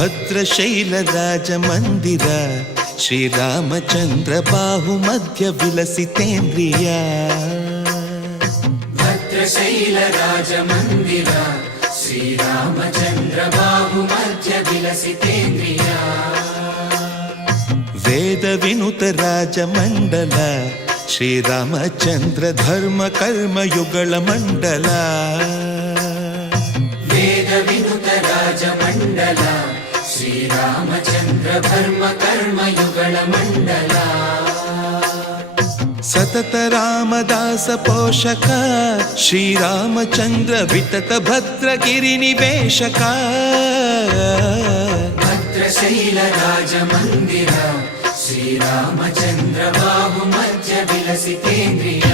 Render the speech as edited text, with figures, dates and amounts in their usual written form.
ಭದ್ರಶೈಲ ರಾಜ ಮಂದಿರ ಶ್ರೀರಾಮಚಂದ್ರ ಬಾಹು ಮಧ್ಯ ವಿಲಸಿತೇಂದ್ರಿಯ. ಭದ್ರಶೈಲ ರಾಜ ಮಂದಿರ ಶ್ರೀರಾಮಚಂದ್ರ ಬಾಹು ಮಧ್ಯ ವಿಲಸಿತೇಂದ್ರಿಯ. ವೇದ ವಿನುತ ರಾಜ ಮಂಡಲ ಶ್ರೀರಾಮಚಂದ್ರ ಧರ್ಮ ಕರ್ಮ ಯುಗಳ ಮಂಡಲ. ವೇದ ವಿನುತ ರಾಜ ಮಂಡಲ ಶ್ರೀರಾಮಚಂದ್ರ ಧರ್ಮ ಕರ್ಮ ಯುಗಳ ಮಂಡಲ. ಸತತ ರಾಮದಾಸ ಪೋಷಕ ಶ್ರೀರಾಮಚಂದ್ರ ವಿತತ ಭದ್ರಗಿರಿ ನಿವೇಶಕ. ಭದ್ರಶೈಲ ರಾಜ ಮಂದಿರ ಶ್ರೀರಾಮಚಂದ್ರ ಬಾಹು ಮಧ್ಯ ವಿಲಸಿತೇಂದ್ರಿಯ.